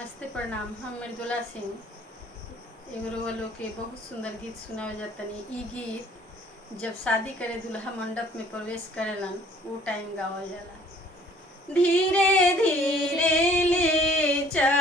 नमस्ते प्रणाम। हम मृदुला सिंह एगो रोवलो के बहुत सुंदर गीत सुनावे जातनी। ई गीत जब शादी करे दुल्हा मंडप में प्रवेश करेलन वो टाइम गावल जाला। धीरे धीरे ले चल